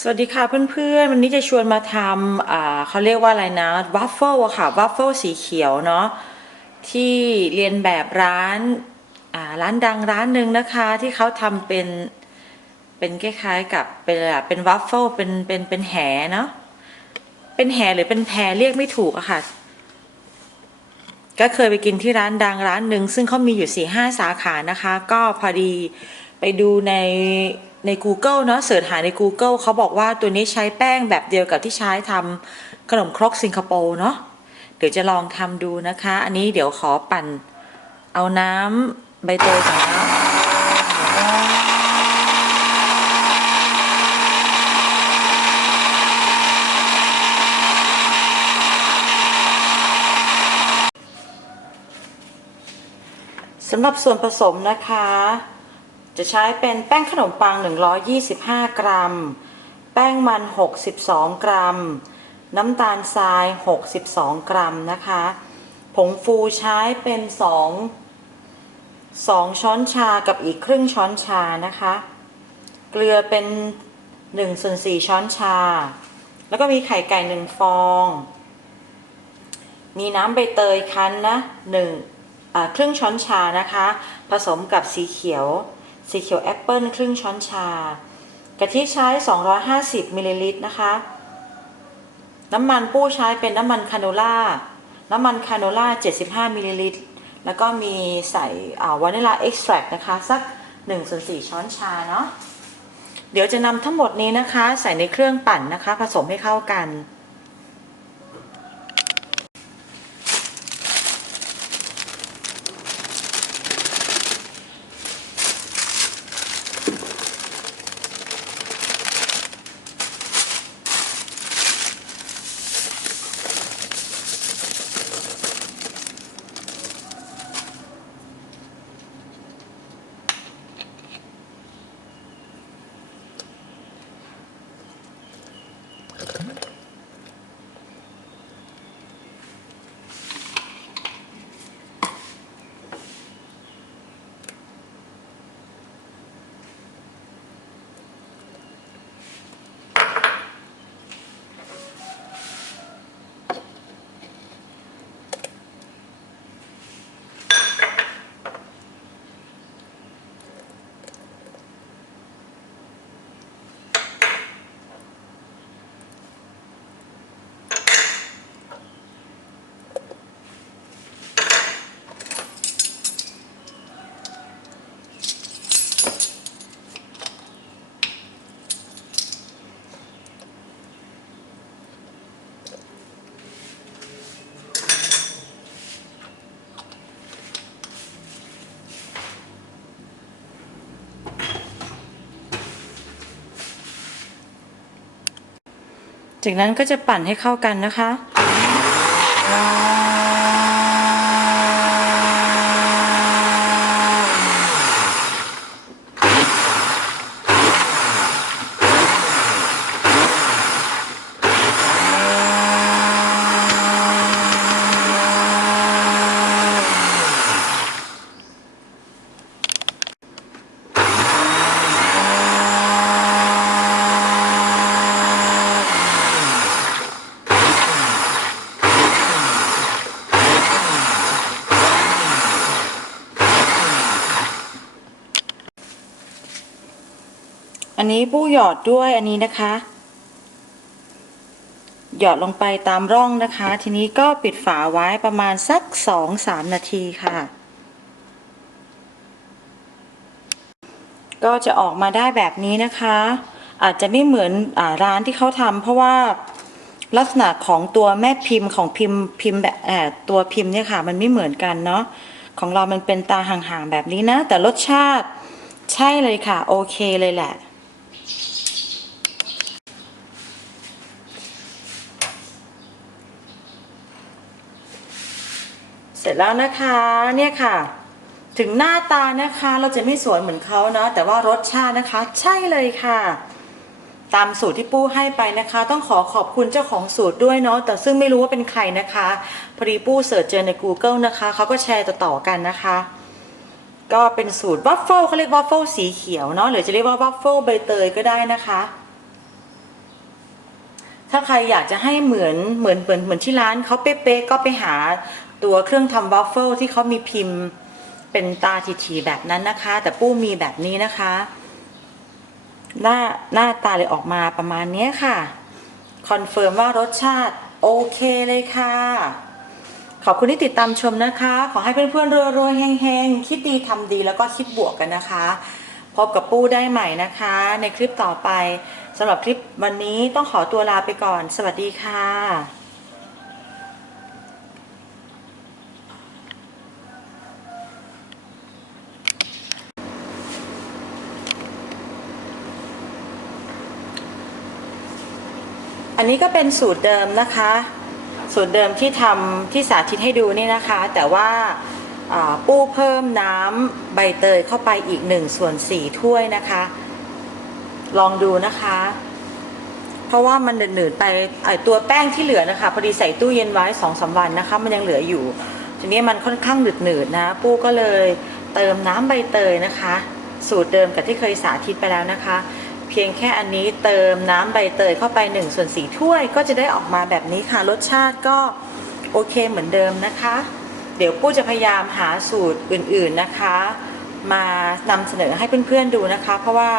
สวัสดีค่ะเพื่อนๆ วันนี้จะชวนมาทำเขาเรียกว่าอะไรนะวัฟเฟิลอะค่ะวัฟเฟิลสีเขียวเนาะที่เรียนแบบร้านร้านดังร้านหนึ่งนะคะ ที่เขาทำเป็นเป็นคล้ายๆกับเป็นเป็นวัฟเฟิลเป็นเป็นเป็นแหเนาะเป็นแหหรือเป็นแพรเรียกไม่ถูกอะค่ะ ก็เคยไปกินที่ร้านดังร้านหนึ่งซึ่งเขามีอยู่สี่ห้าสาขานะคะ ก็พอดีไปดูใน ใน Google เนาะเสิร์ชหาใน Google เขาบอกว่าตัวนี้ใช้แป้งแบบเดียวกับที่ใช้ทำขนมครกสิงคโปร์เนาะเดี๋ยวจะลองทำดูนะคะ อันนี้เดี๋ยวขอปั่นเอาน้ำใบเตยก่อนนะสำหรับส่วนผสมนะคะ จะใช้เป็นแป้งขนมปัง 125 กรัม แป้งมัน 62 กรัม น้ำตาลทราย 62 กรัมนะคะ ผงฟูใช้เป็น 2 2 ช้อนชากับอีกครึ่งช้อนชานะคะ เกลือเป็น1ส่วน4ช้อนชา แล้วก็มีไข่ไก่ 1 ฟอง มีน้ำใบเตยคั้นนะ1อ่าครึ่งช้อนชานะคะ ผสมกับสีเขียว สีเขียวแอปเปิลครึ่งช้อนชากะทิใช้ 250มิลลิลิตรนะคะ น้ำมันปู้ใช้เป็นน้ำมันคาโนล่า น้ำมันคาโนล่า 75มิลลิลิตร แล้วก็มีใส่วานิลาเอ็กซ์แทรนะคะ สัก1ส่วน4ช้อนชาเนาะ เดี๋ยวจะนำทั้งหมดนี้นะคะ ใส่ในเครื่องปั่นนะคะ ผสมให้เข้ากัน จากนั้นก็จะปั่นให้เข้ากันนะคะ อันนี้ปู้หยอดด้วยอันนี้นะคะ หยอดลงไปตามร่องนะคะ ทีนี้ก็ปิดฝาไว้ประมาณสัก 2-3 นาทีค่ะ ก็จะออกมาได้แบบนี้นะคะ อาจจะไม่เหมือนอร้านที่เขาทำเพราะว่าลักษณะของตัวแม่พิมพ์ของพิมพ์พิมพ์แบบตัวพิมพ์เนี่ยค่ะ มันไม่เหมือนกันเนาะของเรามันเป็นตาห่างๆแบบนี้นะ แต่รสชาติใช่เลยค่ะ โอเคเลยแหละ เสร็จแล้วนะคะเนี่ยค่ะ ถึงหน้าตานะคะเราจะไม่สวยเหมือนเขาเนาะแต่ว่ารสชาตินะคะ ใช่เลยค่ะ ตามสูตรที่ปู้ให้ไปนะคะ ต้องขอขอบคุณเจ้าของสูตรด้วยเนาะแต่ซึ่งไม่รู้ว่าเป็นใครนะคะพอดีปู้เสิร์ชเจอใน Google นะคะเขาก็แชร์ต่อๆกันนะคะก็เป็นสูตรวัฟเฟิลเขาเรียกวัฟเฟิลสีเขียวเนาะหรือจะเรียกว่าวัฟเฟิลใบเตยก็ได้นะคะ ถ้าใครอยากจะให้เหมือนเหมือนเหมือนเหมือนที่ร้านเขาเป๊ะๆก็ไปหาตัวเครื่องทำวอฟเฟิลที่เขามีพิมพ์เป็นตาทีๆแบบนั้นนะคะ แต่ปู้มีแบบนี้นะคะ หน้าหน้าตาเลยออกมาประมาณนี้ค่ะ คอนเฟิร์มว่ารสชาติโอเคเลยค่ะ ขอบคุณที่ติดตามชมนะคะ ขอให้เพื่อนๆรวยๆแห้งๆ คิดดีทำดีแล้วก็คิดบวกกันนะคะ พบกับปู้ได้ใหม่นะคะ ในคลิปต่อไปสำหรับคลิปวันนี้ต้องขอตัวลาไปก่อน สวัสดีค่ะอันนี้ก็เป็นสูตรเดิมนะคะ สูตรเดิมที่ทำที่สาธิตให้ดูนี่นะคะ แต่ว่าอ่า ปู้เพิ่มน้ำใบเตยเข้าไปอีก1ส่วน4ถ้วยนะคะ ลองดูนะคะ เพราะว่ามันหนืดๆไปไอตัวแป้งที่เหลือนะคะพอดีใส่ตู้เย็นไว้สองสาวันนะคะ มันยังเหลืออยู่ ทีนี้มันค่อนข้างหนืดๆนะ ปู้ก็เลยเติมน้ำใบเตยนะคะ สูตรเดิมกับที่เคยสาธิตไปแล้วนะคะ เพียงแค่อันนี้เติมน้ำใบเตยเข้าไป1ส่วน4ถ้วยก็จะได้ออกมาแบบนี้ค่ะรสชาติก็โอเคเหมือนเดิมนะคะ ดี๋ยวปู้จะพยายามหาสูตรอื่นๆนะคะ มานำเสนอให้เพื่อนๆดูนะคะ เพราะว่า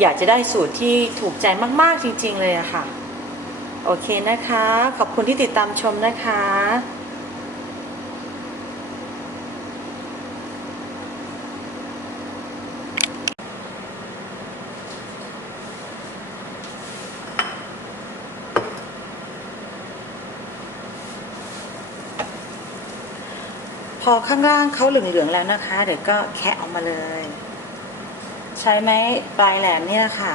อยากจะได้สูตรที่ถูกใจมากๆจริง ๆ เลยอะค่ะ โอเคนะคะ ขอบคุณที่ติดตามชมนะคะ พอข้างล่างเขาเหลืองๆแล้วนะคะ เดี๋ยวก็แคะออกมาเลย ใช้ไม้ปลายแหลมนี่แหละค่ะ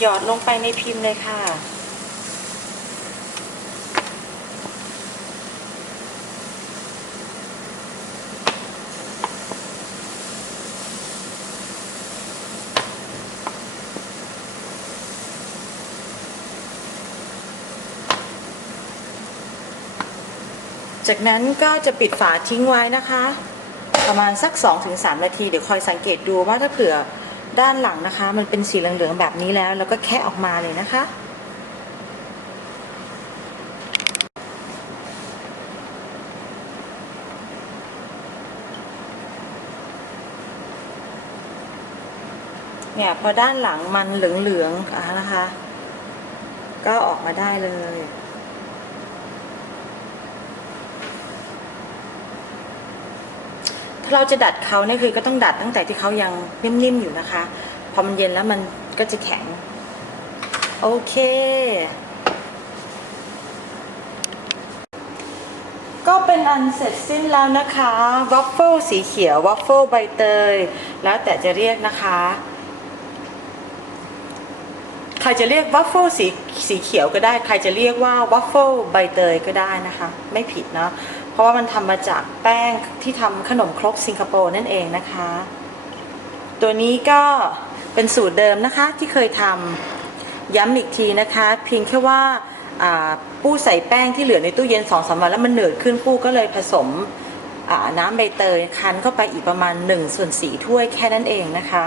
หยอดลงไปในพิมพ์เลยค่ะ จากนั้นก็จะปิดฝาทิ้งไว้นะคะ ประมาณสัก 2-3 นาที เดี๋ยวคอยสังเกตดูว่าถ้าเผื่อด้านหลังนะคะ มันเป็นสีเหลืองๆแบบนี้แล้วแล้วก็แคะออกมาเลยนะคะ เนี่ยพอด้านหลังมันเหลืองๆนะคะ ก็ออกมาได้เลย ถ้าเราจะดัดเขาเนี่ยคือก็ต้องดัดตั้งแต่ที่เขายังนิ่มๆอยู่นะคะ พอมันเย็นแล้วมันก็จะแข็ง โอเค ก็เป็นอันเสร็จสิ้นแล้วนะคะวัฟเฟิลสีเขียววัฟเฟิลใบเตย แล้วแต่จะเรียกนะคะใครจะเรียกวัฟเฟิลสีสีเขียวก็ได้ ใครจะเรียกว่าวัฟเฟิลใบเตยก็ได้นะคะ ไม่ผิดเนาะ ราะว่ามันทำมาจากแป้งที่ทำขนมครกสิงคโปร์นั่นเองนะคะ ตัวนี้ก็เป็นสูตรเดิมนะคะที่เคยทำย้ำอีกทีนะคะ เพียงแค่ว่าปู้ใส่แป้งที่เหลือในตู้เย็นสองสามวันแล้วมันเหนืดขึ้นปู้ก็เลยผสมน้ำใบเตยคั้นเข้าไปอีกประมาณ1ส่วน4ถ้วยแค่นั้นเองนะคะ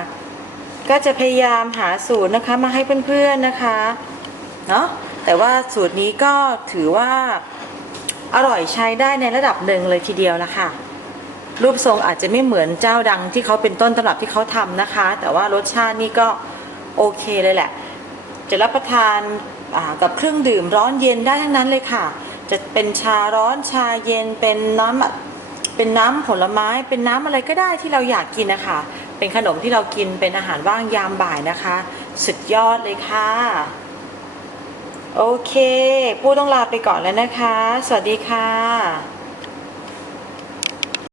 ก็จะพยายามหาสูตรนะคะมาให้เพื่อนๆนะคะเนาะแต่ว่าสูตรนี้ก็ถือว่า อร่อยใช้ได้ในระดับหนึ่งเลยทีเดียวละค่ะ รูปทรงอาจจะไม่เหมือนเจ้าดังที่เขาเป็นต้นตำรับที่เขาทำนะคะ แต่ว่ารสชาตินี่ก็โอเคเลยแหละ จะรับประทานกับเครื่องดื่มร้อนเย็นได้ทั้งนั้นเลยค่ะ จะเป็นชาร้อนชาเย็นเป็นน้ำเป็นน้ำผลไม้เป็นน้ำอะไรก็ได้ที่เราอยากกินนะคะ เป็นขนมที่เรากินเป็นอาหารว่างยามบ่ายนะคะ สุดยอดเลยค่ะ โอเค ผู้ต้องลาไปก่อนแล้วนะคะ สวัสดีค่ะ